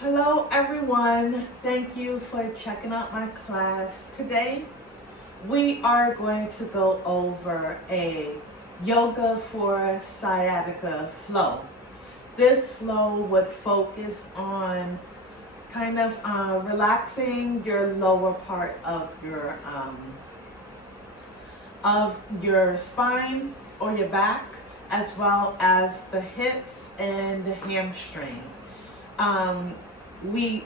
Hello everyone, thank you for checking out my class. Today we are going to go over a yoga for sciatica flow. This flow would focus on kind of relaxing your lower part of your spine or your back, as well as the hips and the hamstrings. We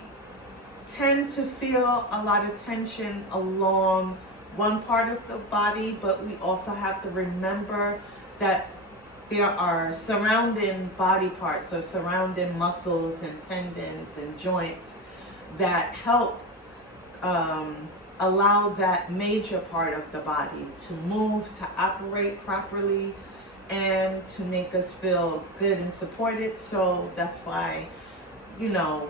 tend to feel a lot of tension along one part of the body, but we also have to remember that there are surrounding body parts or surrounding muscles and tendons and joints that help allow that major part of the body to move, to operate properly, and to make us feel good and supported. So that's why we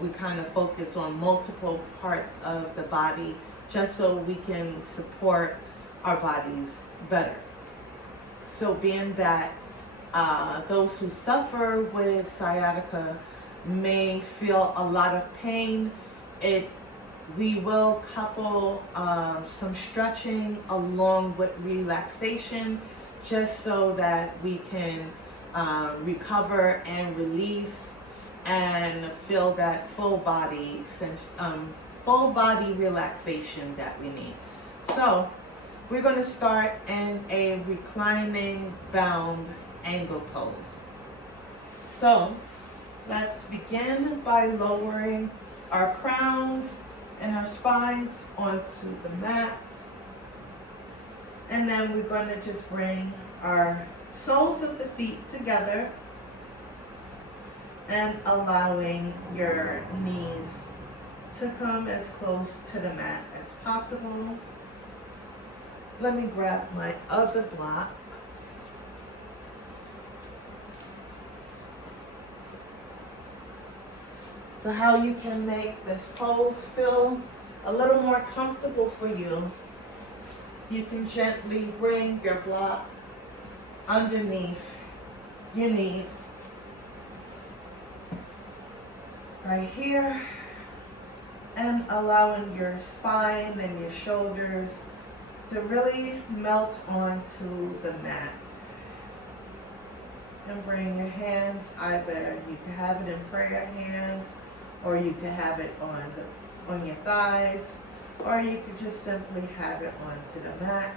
kind of focus on multiple parts of the body just so we can support our bodies better. So being that those who suffer with sciatica may feel a lot of pain, we will couple some stretching along with relaxation just so that we can recover and release and feel that full body relaxation that we need. So we're going to start in a reclining bound angle pose. So let's begin by lowering our crowns and our spines onto the mat, and then we're going to just bring our soles of the feet together and allowing your knees to come as close to the mat as possible. Let me grab my other block. So how you can make this pose feel a little more comfortable for you, you can gently bring your block underneath your knees, right here, and allowing your spine and your shoulders to really melt onto the mat. And bring your hands, either you can have it in prayer hands, or you can have it on your thighs, or you could just simply have it onto the mat.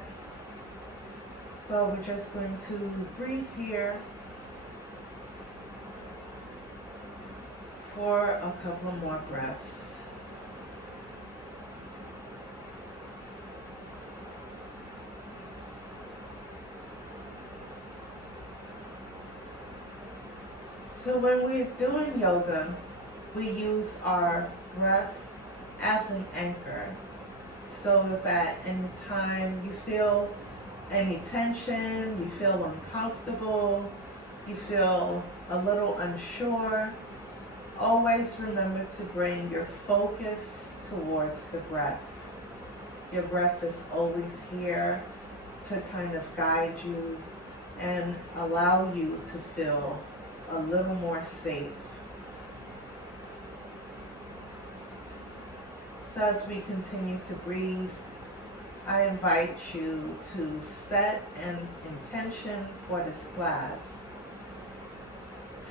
But we're just going to breathe here for a couple more breaths. So when we're doing yoga, we use our breath as an anchor. So if at any time you feel any tension, you feel uncomfortable, you feel a little unsure, always remember to bring your focus towards the breath. Your breath is always here to kind of guide you and allow you to feel a little more safe. So as we continue to breathe, I invite you to set an intention for this class.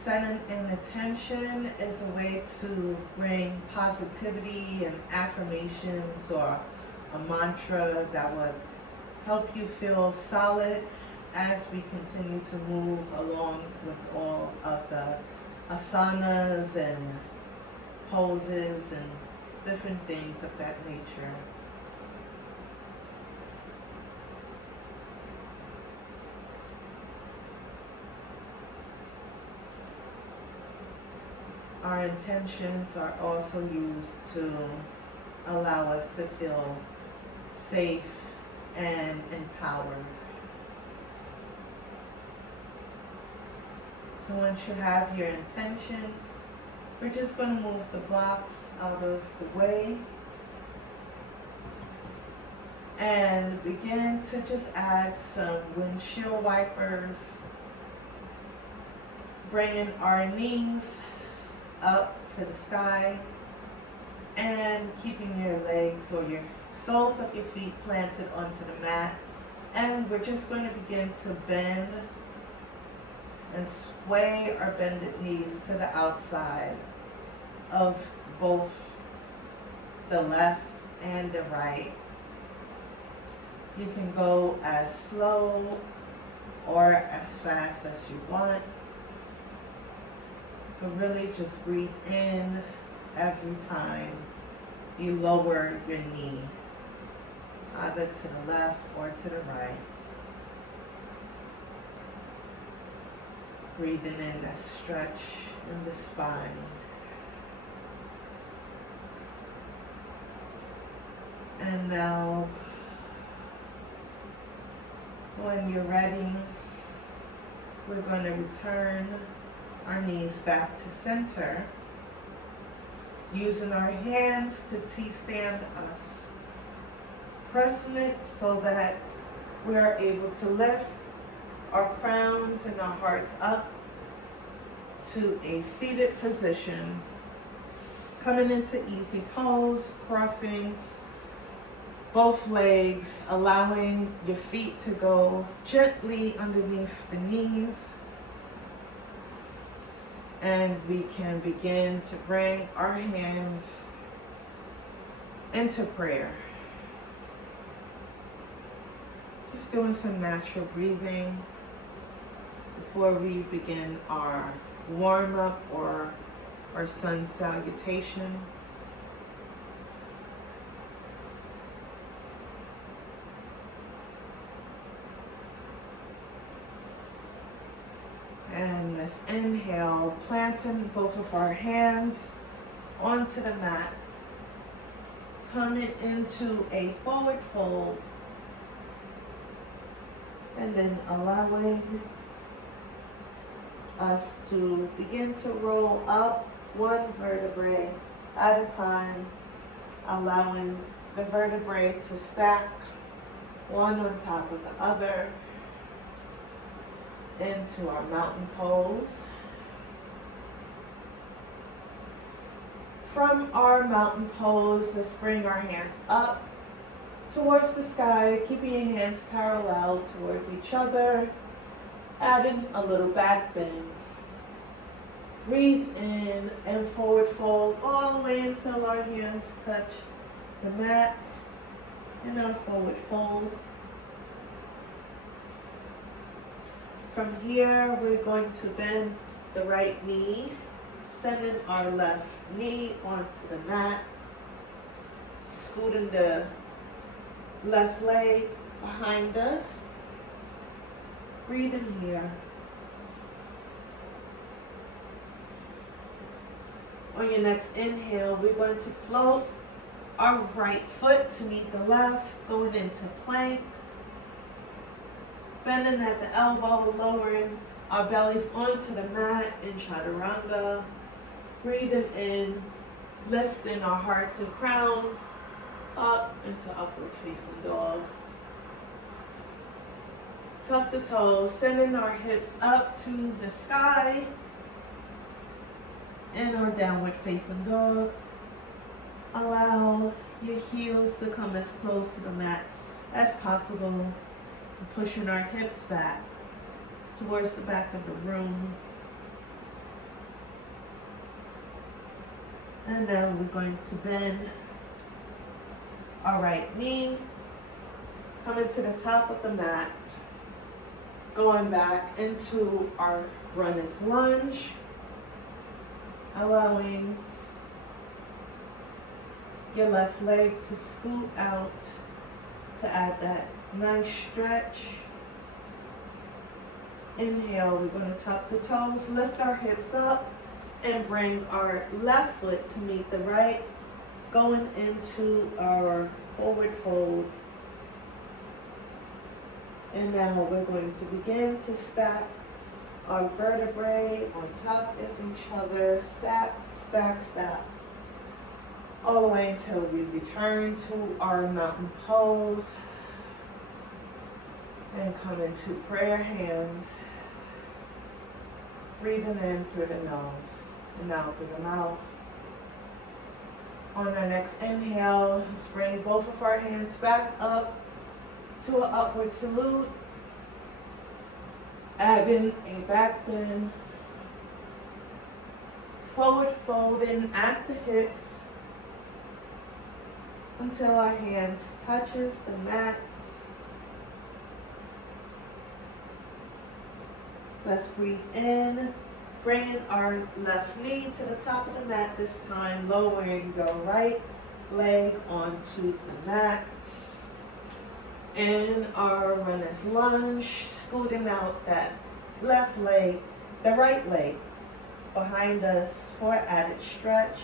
Setting an intention is a way to bring positivity and affirmations or a mantra that would help you feel solid as we continue to move along with all of the asanas and poses and different things of that nature. Our intentions are also used to allow us to feel safe and empowered. So once you have your intentions, we're just going to move the blocks out of the way and begin to just add some windshield wipers, bringing our knees up to the sky and keeping your legs or your soles of your feet planted onto the mat. And we're just going to begin to bend and sway our bended knees to the outside of both the left and the right. You can go as slow or as fast as you want, but really just breathe in every time you lower your knee, either to the left or to the right. Breathing in that stretch in the spine. And now, when you're ready, we're going to return our knees back to center, using our hands to T-stand us, pressing it so that we are able to lift our crowns and our hearts up to a seated position, coming into easy pose, crossing both legs, allowing your feet to go gently underneath the knees. And we can begin to bring our hands into prayer. Just doing some natural breathing before we begin our warm-up or our sun salutation. And let's inhale, planting both of our hands onto the mat, coming into a forward fold, and then allowing us to begin to roll up one vertebrae at a time, allowing the vertebrae to stack one on top of the other into our mountain pose. From our mountain pose, let's bring our hands up towards the sky, keeping your hands parallel towards each other, adding a little back bend. Breathe in and forward fold all the way until our hands touch the mat in our forward fold. From here, we're going to bend the right knee, sending our left knee onto the mat, scooting the left leg behind us. Breathe in here. On your next inhale, we're going to float our right foot to meet the left, going into plank. Bending at the elbow, lowering our bellies onto the mat in chaturanga. Breathing in, lifting our hearts and crowns up into upward facing dog. Tuck the toes, sending our hips up to the sky in our downward facing dog. Allow your heels to come as close to the mat as possible. Pushing our hips back towards the back of the room. And now we're going to bend our right knee, coming to the top of the mat, going back into our runner's lunge, allowing your left leg to scoot out to add that nice stretch. Inhale, we're going to tuck the toes, lift our hips up, and bring our left foot to meet the right, going into our forward fold. And now we're going to begin to stack our vertebrae on top of each other, stack, stack, stack, all the way until we return to our mountain pose. And come into prayer hands. Breathing in through the nose and out through the mouth. On our next inhale, let's bring both of our hands back up to an upward salute. Add in a back bend. Forward folding at the hips until our hands touches the mat. Let's breathe in, bringing our left knee to the top of the mat this time, lowering the right leg onto the mat. In our runner's lunge, scooting out that left leg, the right leg behind us for added stretch.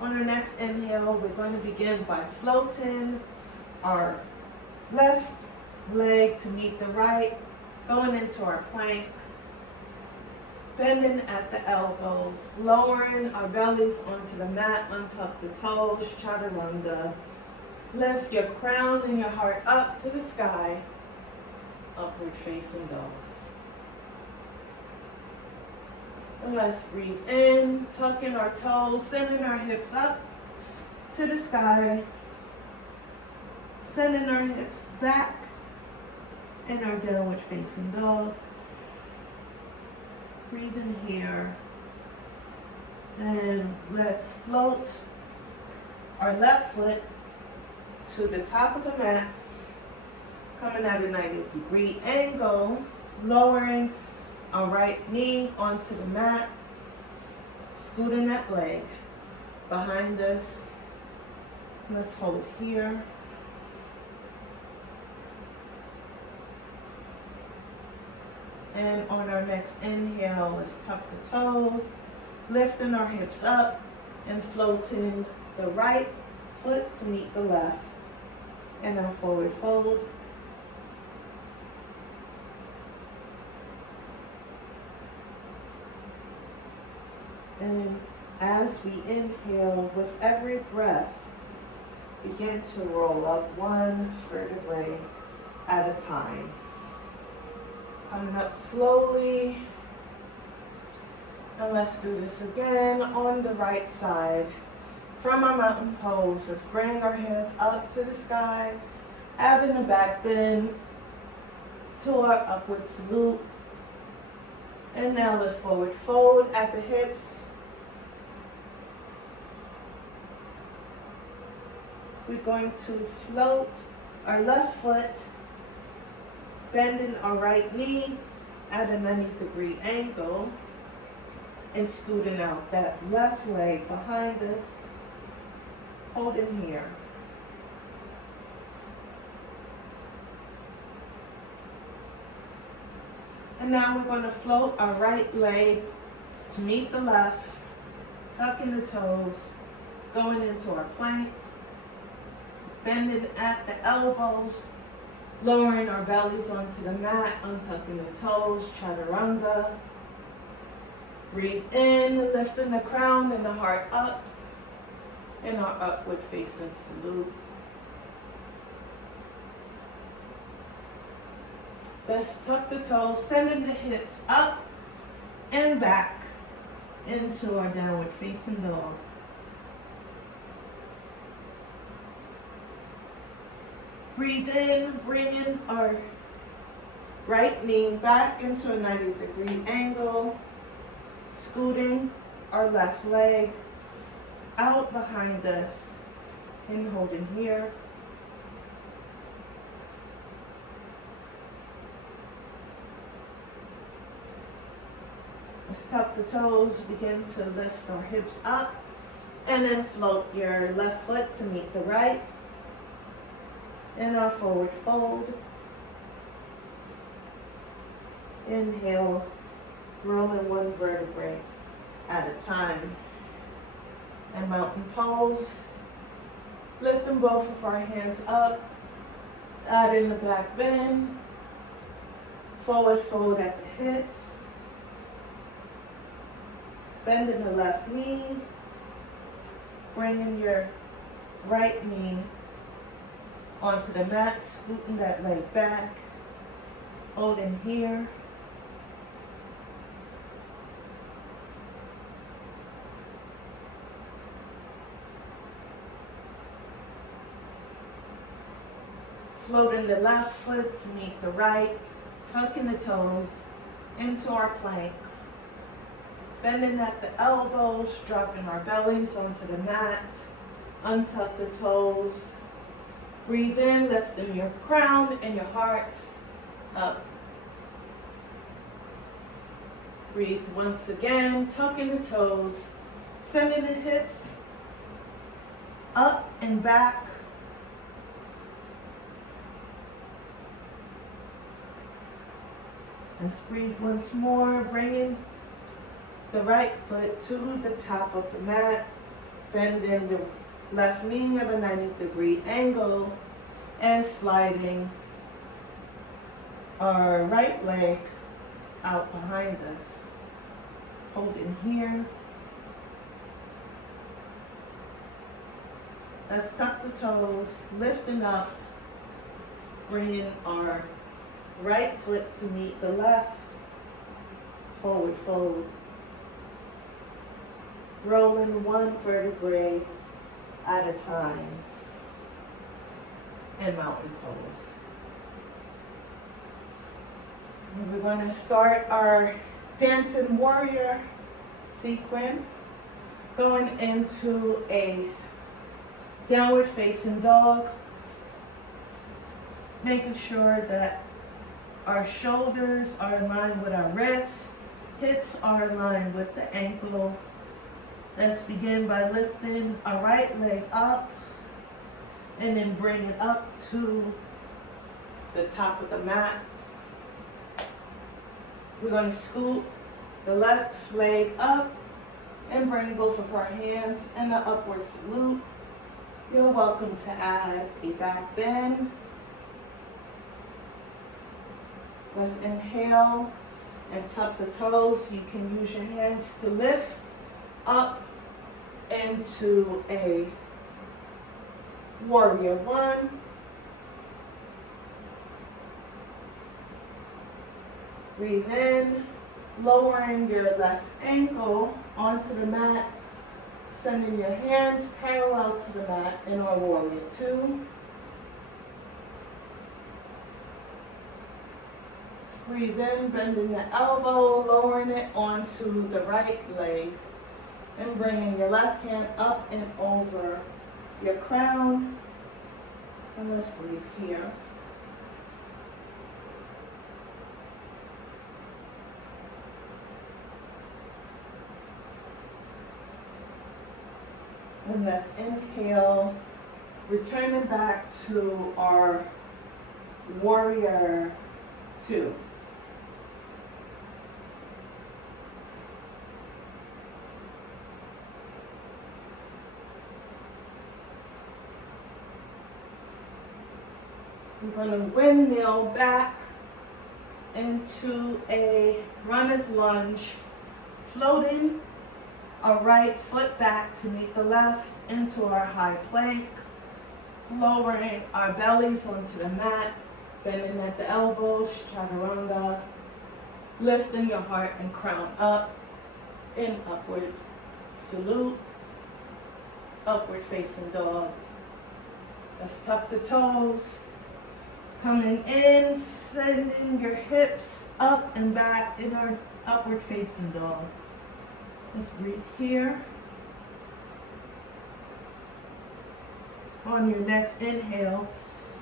On our next inhale, we're going to begin by floating our left leg to meet the right, going into our plank, bending at the elbows, lowering our bellies onto the mat, untuck the toes, chaturanga. Lift your crown and your heart up to the sky, upward facing dog. And let's breathe in, tucking our toes, sending our hips up to the sky, sending our hips back in our downward facing dog. Breathe in here. And let's float our left foot to the top of the mat, coming at a 90-degree angle, lowering our right knee onto the mat, scooting that leg behind us. Let's hold here. And on our next inhale, let's tuck the toes, lifting our hips up and floating the right foot to meet the left in our forward fold. And as we inhale, with every breath, begin to roll up one vertebrae at a time. Coming up slowly. And let's do this again on the right side. From our mountain pose, let's bring our hands up to the sky, adding a back bend to our upward salute. And now let's forward fold at the hips. We're going to float our left foot, bending our right knee at a 90-degree angle and scooting out that left leg behind us, holding here. And now we're going to float our right leg to meet the left, tucking the toes, going into our plank, bending at the elbows, lowering our bellies onto the mat, untucking the toes, chaturanga. Breathe in, lifting the crown and the heart up in our upward facing salute. Let's tuck the toes, sending the hips up and back into our downward facing dog. Breathe in, bringing our right knee back into a 90-degree angle, scooting our left leg out behind us and holding here. Let's tuck the toes, begin to lift our hips up, and then float your left foot to meet the right in our forward fold. Inhale, rolling one vertebrae at a time. And mountain pose, lifting both of our hands up, add in the back bend, forward fold at the hips, bending the left knee, bringing your right knee onto the mat, scooting that leg back, holding here. Floating the left foot to meet the right, tucking the toes into our plank. Bending at the elbows, dropping our bellies onto the mat. Untuck the toes. Breathe in, lifting your crown and your heart up. Breathe once again, tucking the toes, sending the hips up and back. Let's breathe once more, bringing the right foot to the top of the mat, bending the left knee at a 90-degree angle, and sliding our right leg out behind us. Holding here. Let's tuck the toes, lifting up, bringing our right foot to meet the left, forward fold. Rolling one vertebrae at a time, and mountain pose. And we're going to start our dancing warrior sequence, going into a downward facing dog, making sure that our shoulders are in line with our wrists, hips are in line with the ankle. Let's begin by lifting our right leg up and then bring it up to the top of the mat. We're going to scoop the left leg up and bring both of our hands in an upward salute. You're welcome to add a back bend. Let's inhale and tuck the toes. You can use your hands to lift up into a warrior one. Breathe in, lowering your left ankle onto the mat, sending your hands parallel to the mat in our warrior two. Breathe in, bending the elbow, lowering it onto the right leg, and bringing your left hand up and over your crown. And let's breathe here. And let's inhale, returning back to our warrior two. We're going to windmill back into a runner's lunge, floating our right foot back to meet the left into our high plank, lowering our bellies onto the mat, bending at the elbows, chaturanga, lifting your heart and crown up in upward salute, upward facing dog. Let's tuck the toes. Coming in, sending your hips up and back in our upward facing dog. Let's breathe here. On your next inhale,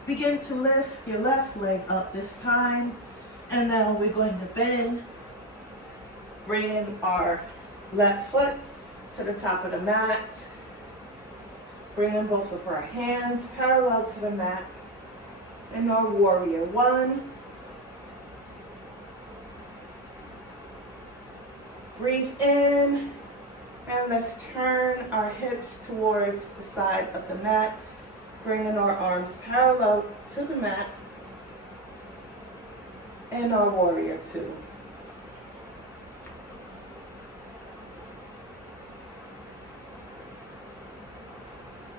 begin to lift your left leg up this time. And now we're going to bend, bringing our left foot to the top of the mat. Bringing both of our hands parallel to the mat. In our warrior one. Breathe in, and let's turn our hips towards the side of the mat, bringing our arms parallel to the mat. In our warrior two.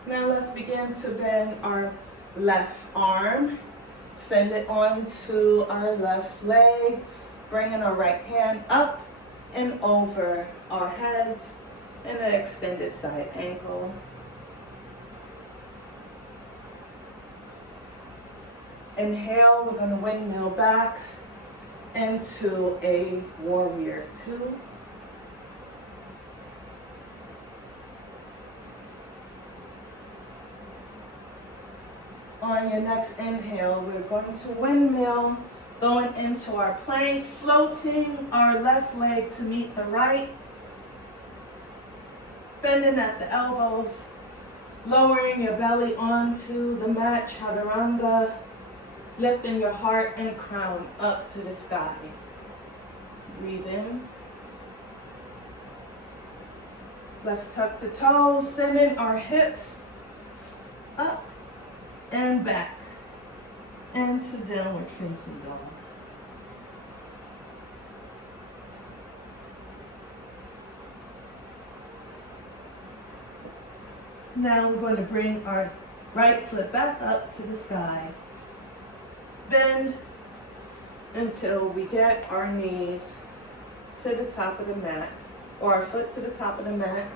Now let's begin to bend our left arm, send it onto our left leg, bringing our right hand up and over our heads in an extended side ankle. Inhale, we're going to windmill back into a warrior two. On your next inhale, we're going to windmill, going into our plank, floating our left leg to meet the right, bending at the elbows, lowering your belly onto the mat, chaturanga, lifting your heart and crown up to the sky. Breathe in. Let's tuck the toes, sending our hips up and back into downward facing dog. Now we're going to bring our right foot back up to the sky. Bend until we get our knees to the top of the mat, or our foot to the top of the mat.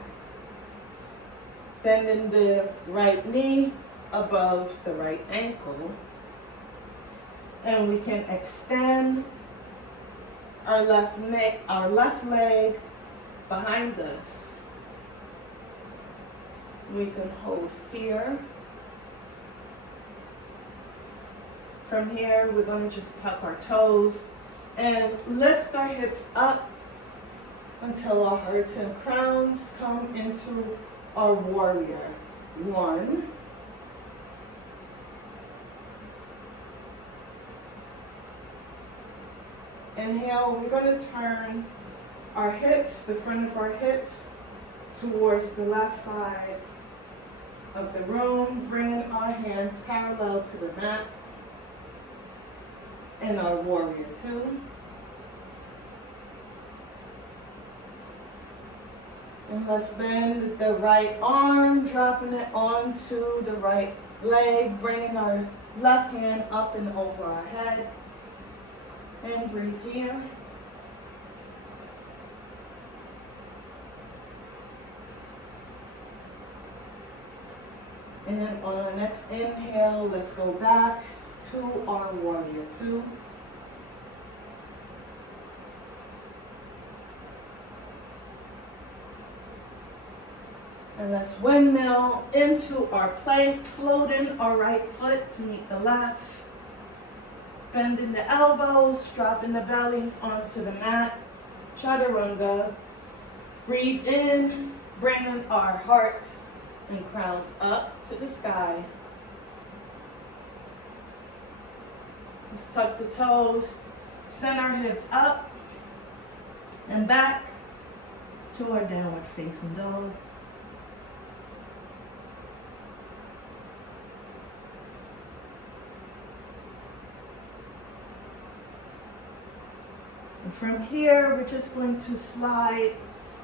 Bending the right knee above the right ankle. And we can extend our left leg behind us. We can hold here. From here, we're going to just tuck our toes and lift our hips up until our hearts and crowns come into our warrior. 1. Inhale, we're going to turn our hips, the front of our hips, towards the left side of the room, bringing our hands parallel to the mat in our warrior two. And let's bend the right arm, dropping it onto the right leg, bringing our left hand up and over our head. And breathe here. And then on our next inhale, let's go back to our warrior two. And let's windmill into our plank, floating our right foot to meet the left. Bending the elbows, dropping the bellies onto the mat, chaturanga. Breathe in, bringing our hearts and crowns up to the sky. Let's tuck the toes, send our hips up and back to our downward facing dog. And from here, we're just going to slide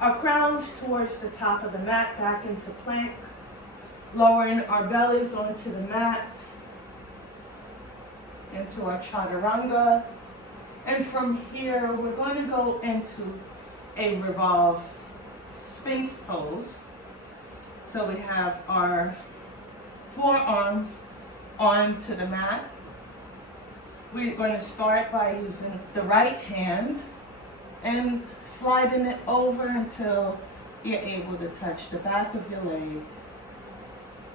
our crowns towards the top of the mat, back into plank, lowering our bellies onto the mat, into our chaturanga. And from here, we're going to go into a revolve sphinx pose. So we have our forearms onto the mat. We're going to start by using the right hand and sliding it over until you're able to touch the back of your leg.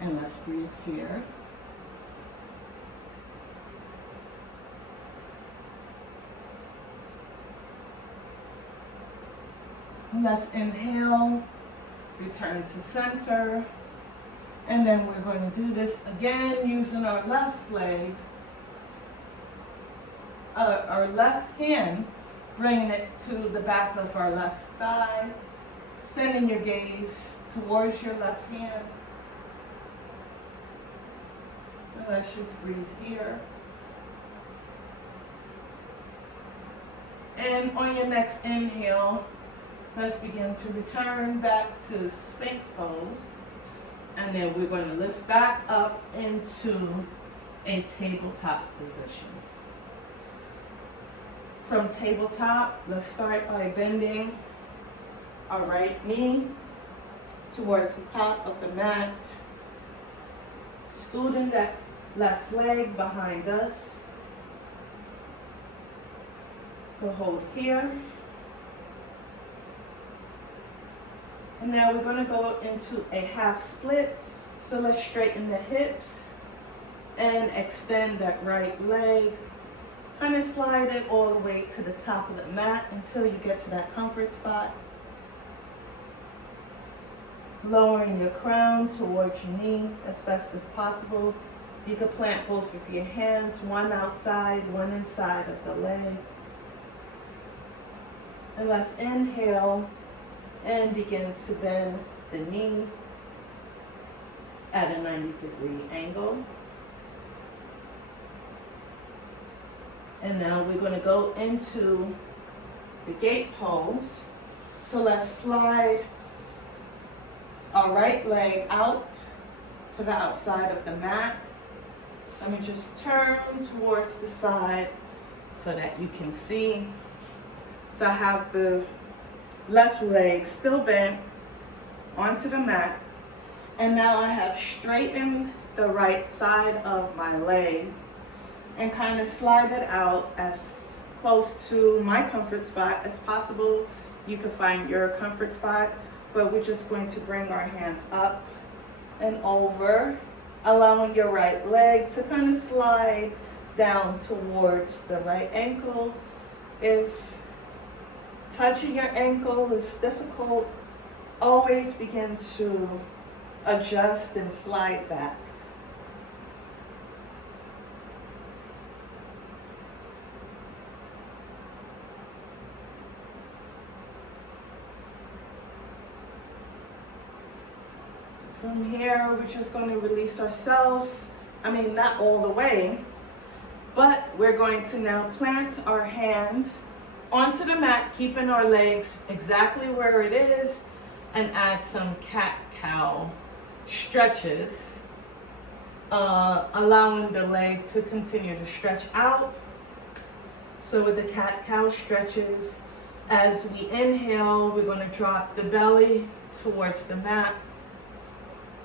And let's breathe here. Let's inhale, return to center, and then we're going to do this again using our left leg, our left hand, bringing it to the back of our left thigh, sending your gaze towards your left hand. And let's just breathe here. And on your next inhale, let's begin to return back to Sphinx pose. And then we're going to lift back up into a tabletop position. From tabletop, let's start by bending our right knee towards the top of the mat, scooting that left leg behind us. Go hold here. And now we're going to go into a half split. So let's straighten the hips and extend that right leg. Kind of slide it all the way to the top of the mat until you get to that comfort spot. Lowering your crown towards your knee as best as possible. You can plant both of your hands, one outside, one inside of the leg. And let's inhale and begin to bend the knee at a 90-degree angle. And now we're going to go into the gate pose. So let's slide our right leg out to the outside of the mat. Let me just turn towards the side so that you can see. So I have the left leg still bent onto the mat. And now I have straightened the right side of my leg and kind of slide it out as close to my comfort spot as possible. You can find your comfort spot, but we're just going to bring our hands up and over, allowing your right leg to kind of slide down towards the right ankle. If touching your ankle is difficult, always begin to adjust and slide back. From here, we're just going to release ourselves. I mean, not all the way, but we're going to now plant our hands onto the mat, keeping our legs exactly where it is, and add some cat-cow stretches, allowing the leg to continue to stretch out. So with the cat-cow stretches, as we inhale, we're going to drop the belly towards the mat.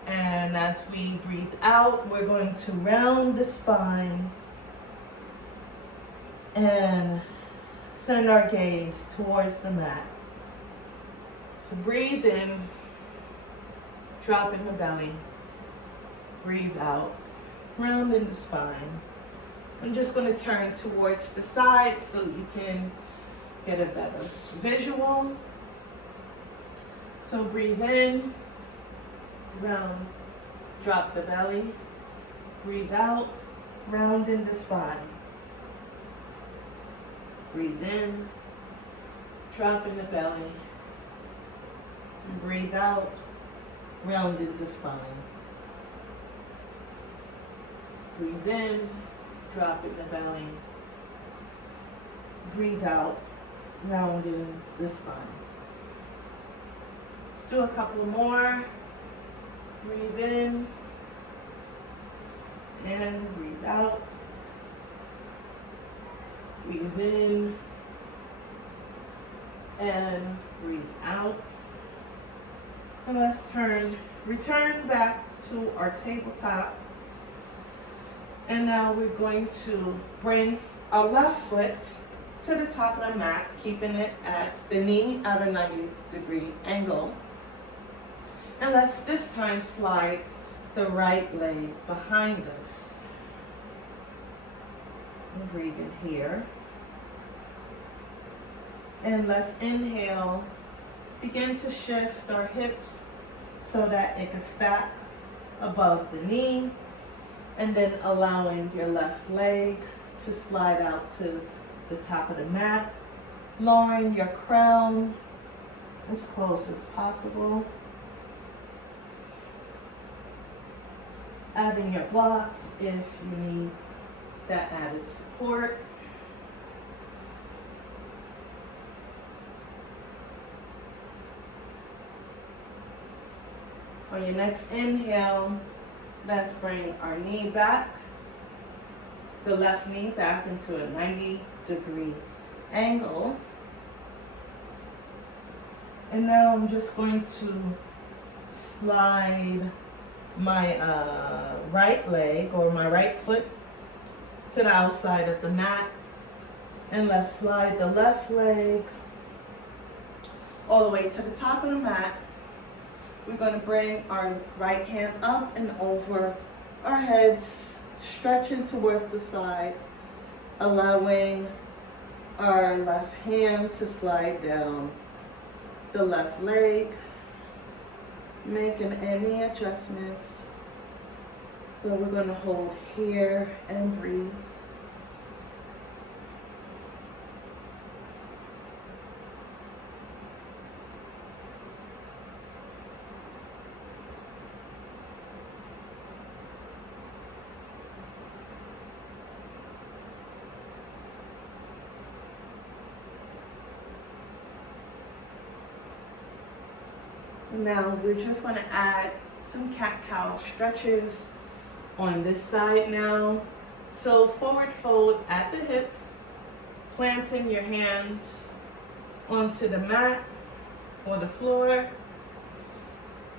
And as we breathe out, we're going to round the spine and send our gaze towards the mat. So breathe in, dropping the belly. Breathe out, rounding the spine. I'm just going to turn towards the side so you can get a better visual. So breathe in, round, drop the belly. Breathe out, rounding the spine. Breathe in, dropping the belly. And breathe out, rounding the spine. Breathe in, dropping the belly. Breathe out, rounding the spine. Let's do a couple more. Breathe in and breathe out. Breathe in and breathe out. And let's return back to our tabletop. And now we're going to bring our left foot to the top of the mat, keeping it at the knee at a 90-degree angle. And let's this time slide the right leg behind us. And breathe in here. And let's inhale. Begin to shift our hips so that it can stack above the knee. And then allowing your left leg to slide out to the top of the mat. Lowering your crown as close as possible. Adding your blocks if you need that added support. On your next inhale, let's bring our knee back, the left knee back into a 90-degree angle. And now I'm just going to slide my right leg or my right foot to the outside of the mat. And let's slide the left leg all the way to the top of the mat. We're going to bring our right hand up and over our heads, stretching towards the side, allowing our left hand to slide down the left leg, making any adjustments. But we're going to hold here and breathe. Now we're just going to add some cat-cow stretches on this side now. So forward fold at the hips, planting your hands onto the mat or the floor.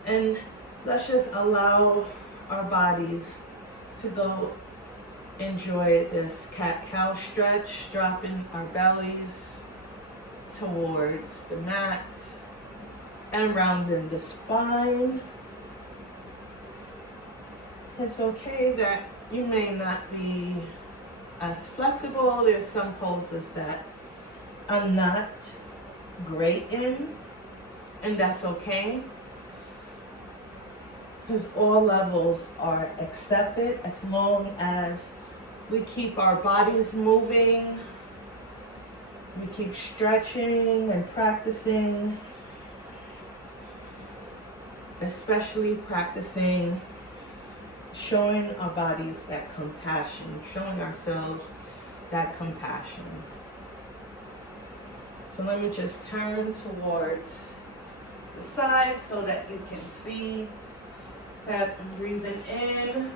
And let's just allow our bodies to go enjoy this cat-cow stretch, dropping our bellies towards the mat and rounding the spine. It's okay that you may not be as flexible. There's some poses that I'm not great in, and that's okay, because all levels are accepted as long as we keep our bodies moving, we keep stretching and practicing, especially practicing showing our bodies that compassion, showing ourselves that compassion. So let me just turn towards the side so that you can see that I'm breathing in,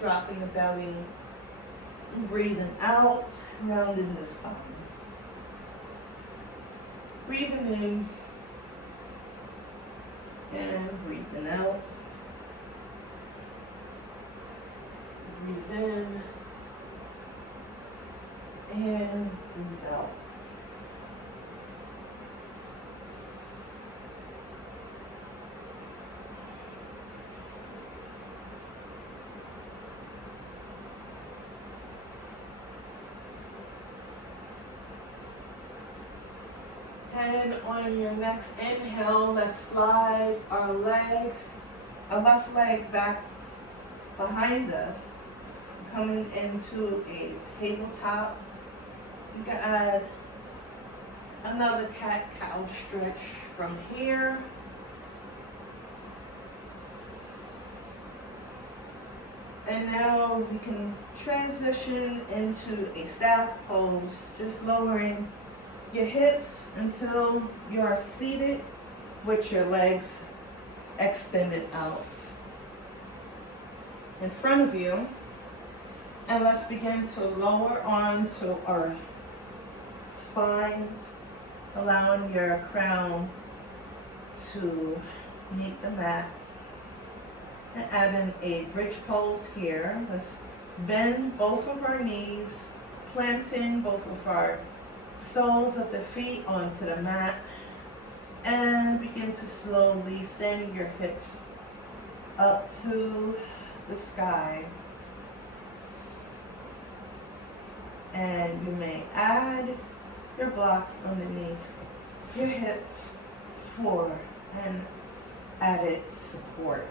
dropping the belly, breathing out, rounding the spine. Breathing in and breathing out. Breathe in and breathe out. And on your next inhale, let's slide our left leg back behind us, coming into a tabletop. You can add another cat-cow stretch from here. And now we can transition into a staff pose, just lowering your hips until you are seated with your legs extended out in front of you. And let's begin to lower onto our spines, allowing your crown to meet the mat. And adding a bridge pose here. Let's bend both of our knees, planting both of our soles of the feet onto the mat, and begin to slowly send your hips up to the sky. And you may add your blocks underneath your hips for an added support.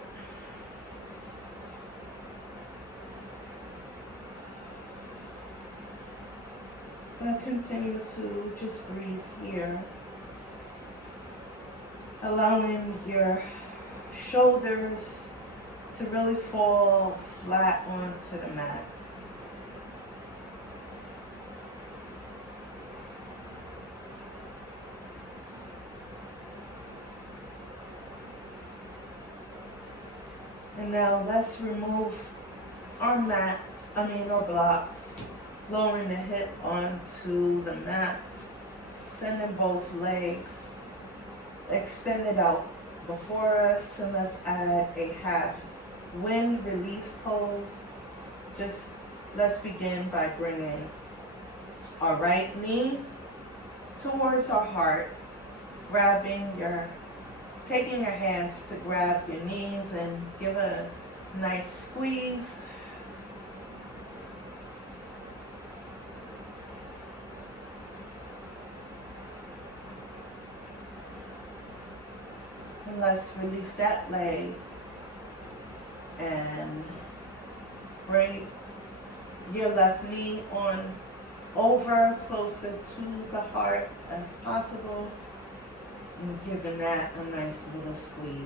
And continue to just breathe here, allowing your shoulders to really fall flat onto the mat. And now let's remove our our blocks, lowering the hip onto the mat, sending both legs extended out before us, and let's add a half wind release pose. Just let's begin by bringing our right knee towards our heart, taking your hands to grab your knees and give a nice squeeze. And let's release that leg and bring your left knee on over closer to the heart as possible, and giving that a nice little squeeze.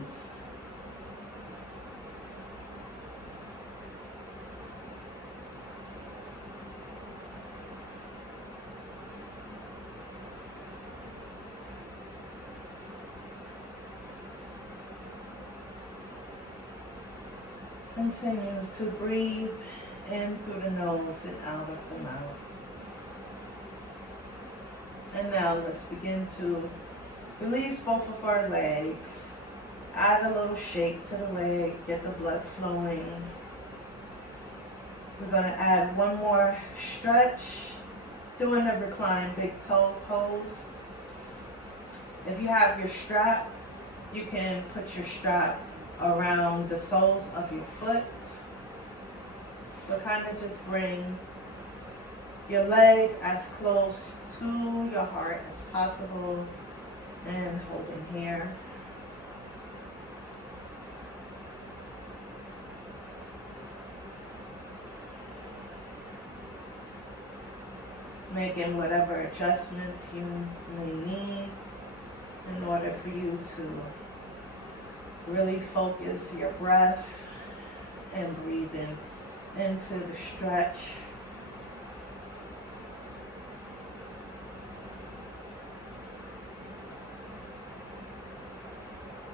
Continue to breathe in through the nose and out of the mouth. And now let's begin to release both of our legs. Add a little shake to the leg, get the blood flowing. We're going to add one more stretch, doing a reclined big toe pose. If you have your strap, you can put your strap around the soles of your foot. But kind of just bring your leg as close to your heart as possible and holding here. Making whatever adjustments you may need in order for you to really focus your breath and breathing into the stretch.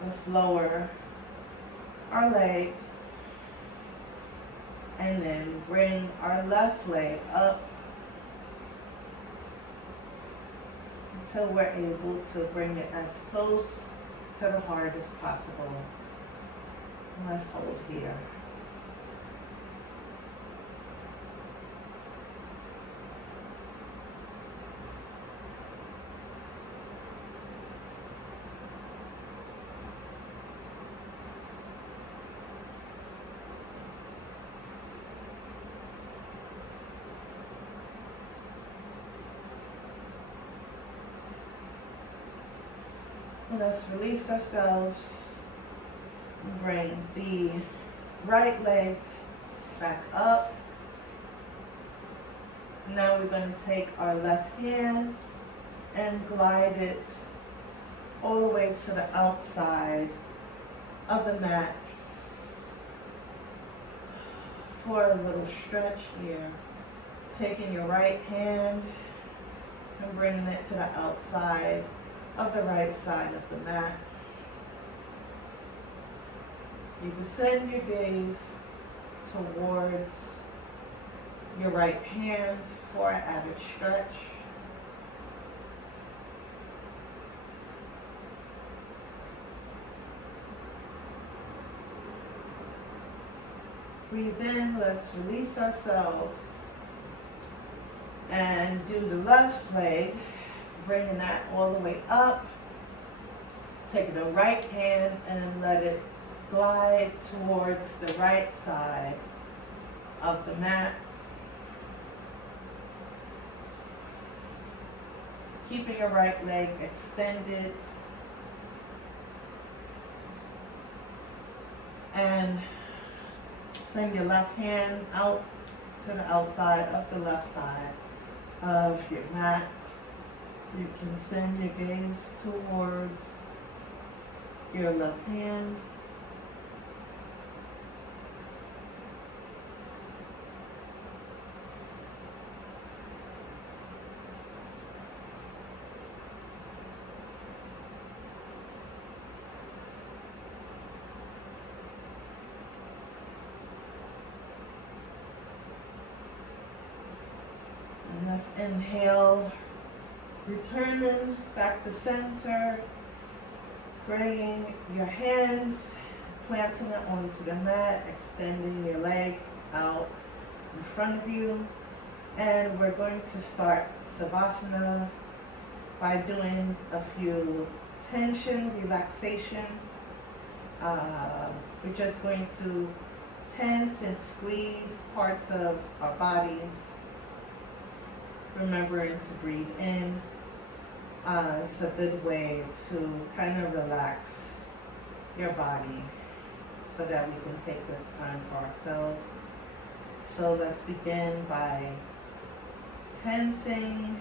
Let's lower our leg and then bring our left leg up until we're able to bring it as close to the heart as possible. And let's hold here. Let's release ourselves and bring the right leg back up. Now we're going to take our left hand and glide it all the way to the outside of the mat for a little stretch here. Taking your right hand and bringing it to the outside of the right side of the mat. You can send your gaze towards your right hand for an added stretch. Breathe in, let's release ourselves and do the left leg. Bringing that all the way up, taking the right hand and let it glide towards the right side of the mat. Keeping your right leg extended. And send your left hand out to the outside of the left side of your mat. You can send your gaze towards your left hand. And let's inhale. Returning back to center, bringing your hands planting it onto the mat, extending your legs out in front of you. And we're going to start Savasana by doing a few tension, relaxation. We're just going to tense and squeeze parts of our bodies, remembering to breathe in. It's a good way to kind of relax your body so that we can take this time for ourselves. So let's begin by tensing,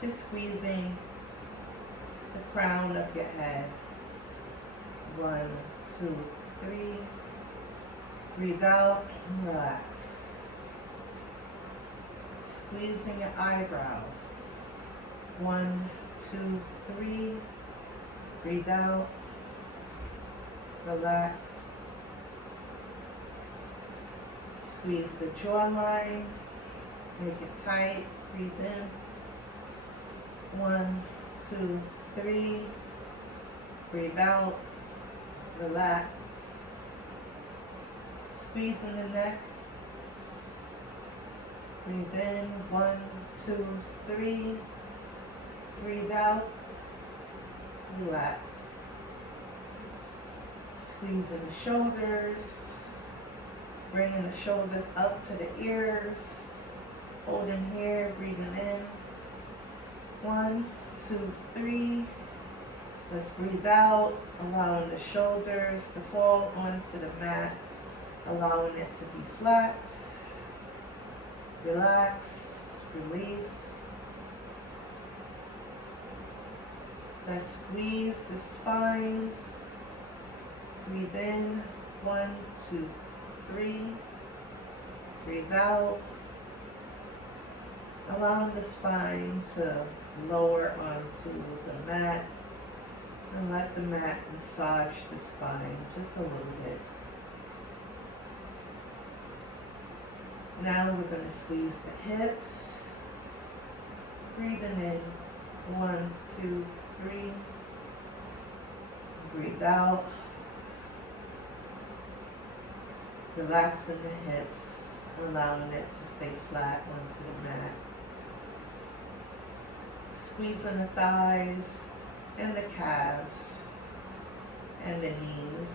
just squeezing the crown of your head. 1, 2, 3. Breathe out and relax. Squeezing your eyebrows. 1, 2, 3. Breathe out. Relax. Squeeze the jawline. Make it tight. Breathe in. 1, 2, 3. Breathe out. Relax. Squeeze in the neck. Breathe in. 1, 2, 3. Breathe out. Relax. Squeeze in the shoulders. Bringing the shoulders up to the ears. Holding here. Breathing in. 1, 2, 3. Let's breathe out, allowing the shoulders to fall onto the mat, allowing it to be flat. Relax, release. Let's squeeze the spine. Breathe in, 1, 2, 3. Breathe out, allowing the spine to lower onto the mat. And let the mat massage the spine just a little bit. Now we're going to squeeze the hips. Breathing in. 1, 2, 3. Breathe out. Relaxing the hips, allowing it to stay flat onto the mat. Squeezing the thighs and the calves and the knees.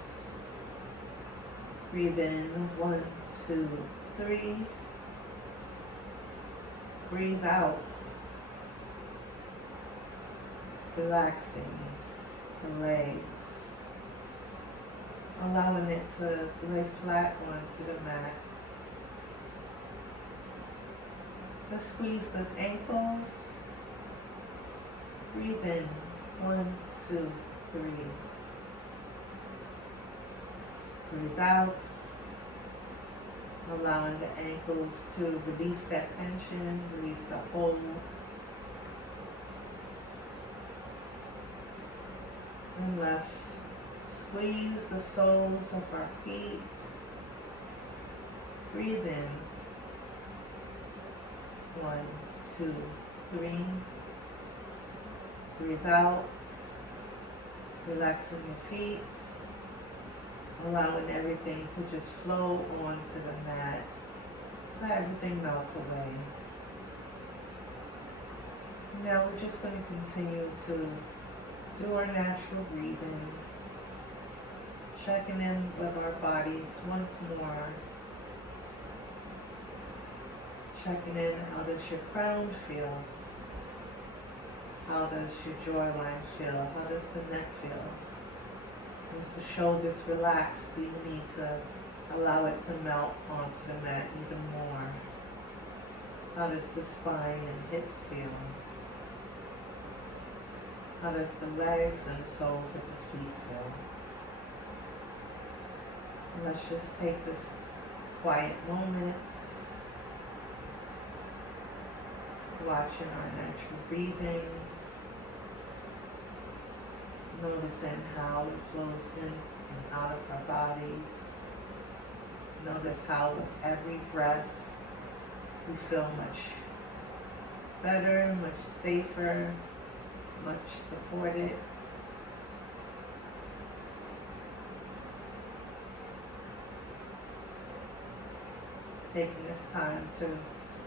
Breathe in. 1, 2, 3. Breathe out. Relaxing the legs, allowing it to lay flat onto the mat. Let's squeeze the ankles. Breathe in. 1, 2, 3. Breathe out, allowing the ankles to release that tension, release the hold. And let's squeeze the soles of our feet. Breathe in. 1, 2, 3. Breathe out, relaxing the feet, allowing everything to just flow onto the mat. Let everything melt away. Now we're just going to continue to do our natural breathing, checking in with our bodies once more. Checking in, how does your crown feel? How does your jawline feel? How does the neck feel? Is the shoulders relaxed? Do you need to allow it to melt onto the mat even more? How does the spine and hips feel? How does the legs and the soles of the feet feel? And let's just take this quiet moment, watching our natural breathing, noticing how it flows in and out of our bodies. Notice how with every breath we feel much better, much safer, much supported. taking this time to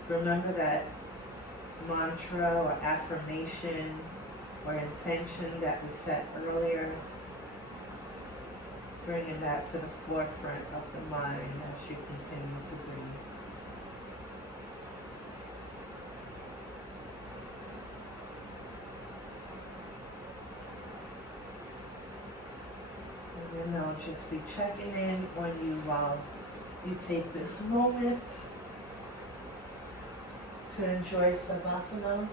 remember that mantra or affirmation or intention that we set earlier, bringing that to the forefront of the mind as you continue to breathe. And then I'll just be checking in on you while you take this moment to enjoy Savasana.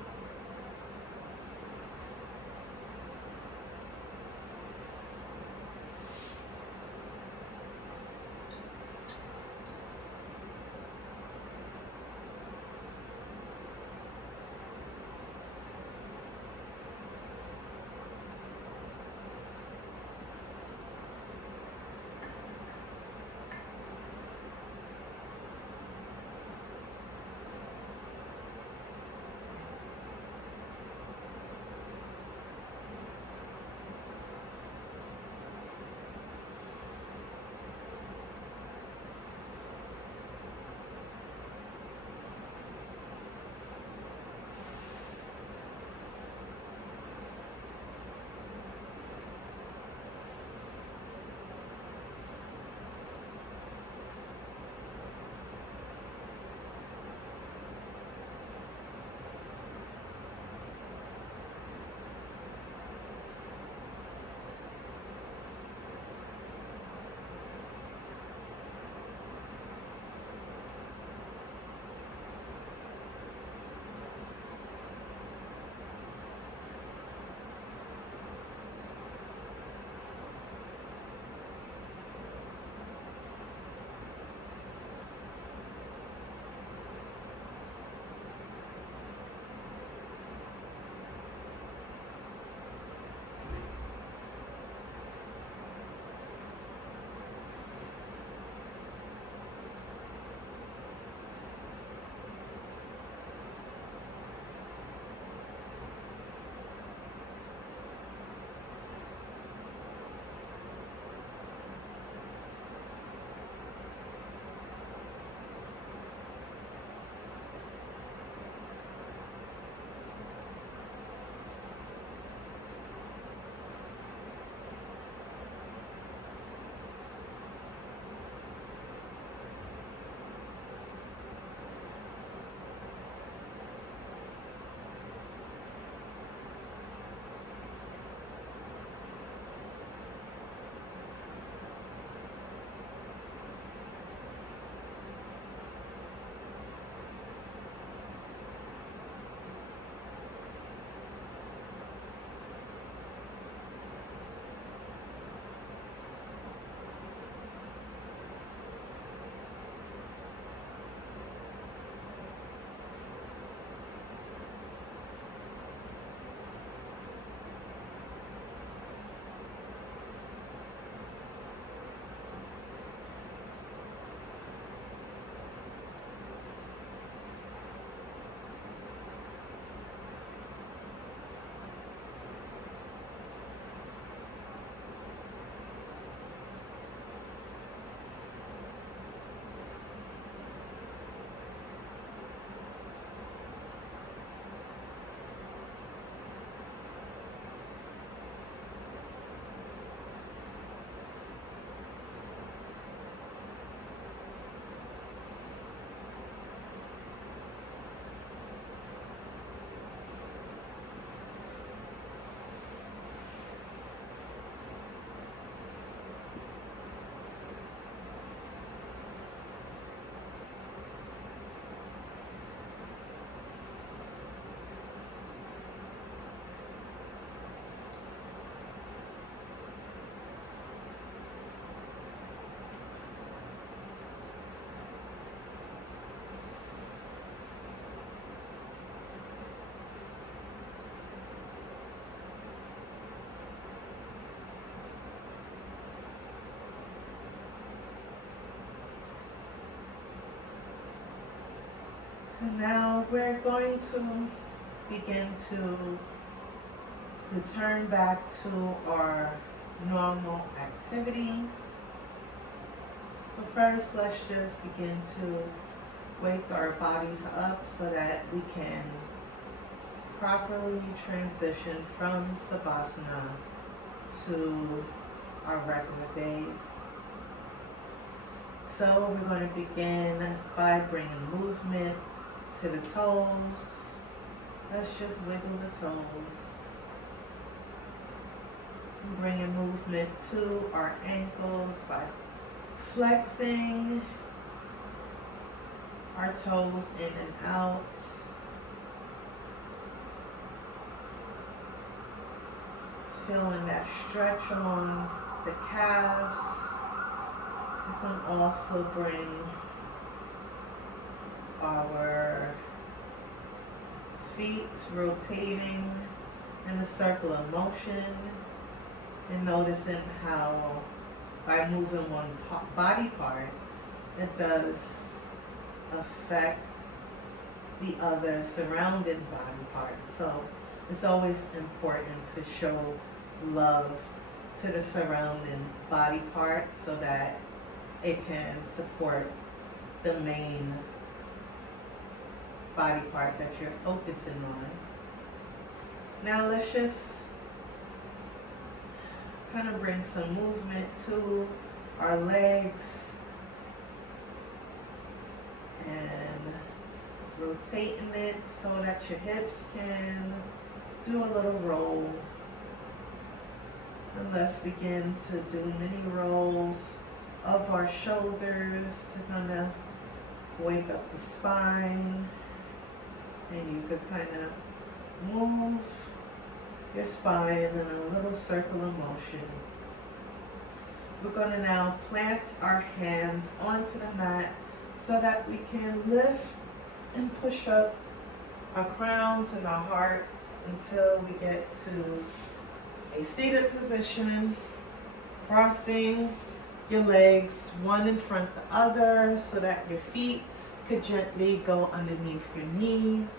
So now we're going to begin to return back to our normal activity. But first, let's just begin to wake our bodies up so that we can properly transition from Savasana to our regular days. So we're going to begin by bringing movement to the toes. Let's just wiggle the toes. Bringing movement to our ankles by flexing our toes in and out. Feeling that stretch along the calves. We can also bring our feet rotating in a circle of motion and noticing how by moving one body part, it does affect the other surrounding body parts. So it's always important to show love to the surrounding body parts so that it can support the main body part that you're focusing on. Now let's just kind of bring some movement to our legs and rotating it so that your hips can do a little roll. And let's begin to do mini rolls of our shoulders to kind of wake up the spine. And you could kind of move your spine in a little circle of motion. We're going to now plant our hands onto the mat so that we can lift and push up our crowns and our hearts until we get to a seated position, crossing your legs one in front of the other so that your feet could gently go underneath your knees.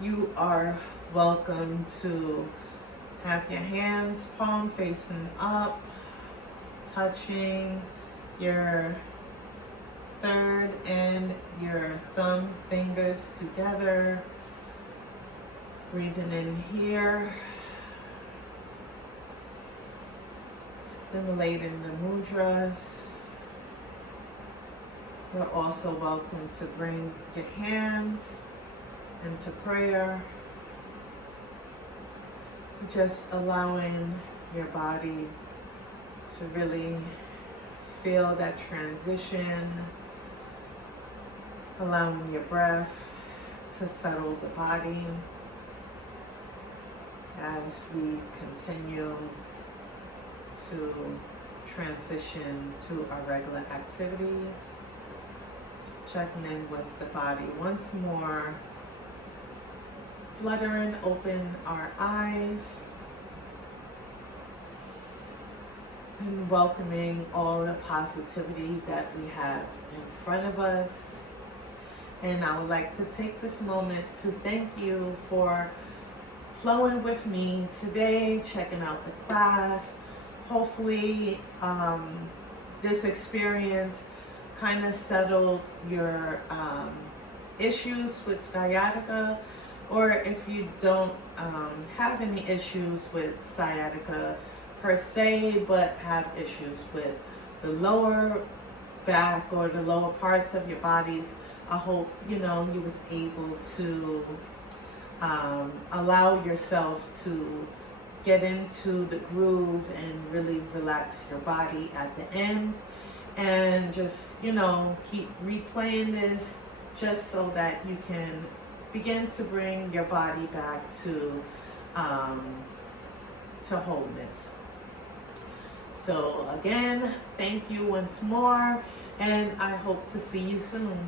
You are welcome to have your hands palm facing up, touching your third and your thumb fingers together. Breathing in here, stimulating the mudras. You're also welcome to bring your hands into prayer, just allowing your body to really feel that transition, allowing your breath to settle the body as we continue to transition to our regular activities. Checking in with the body once more, fluttering open our eyes and welcoming all the positivity that we have in front of us. And I would like to take this moment to thank you for flowing with me today, checking out the class. Hopefully this experience kind of settled your issues with sciatica, or if you don't have any issues with sciatica per se, but have issues with the lower back or the lower parts of your bodies, I hope you was able to allow yourself to get into the groove and really relax your body at the end, and just keep replaying this just so that you can begin to bring your body back to wholeness. So again, thank you once more, and I hope to see you soon.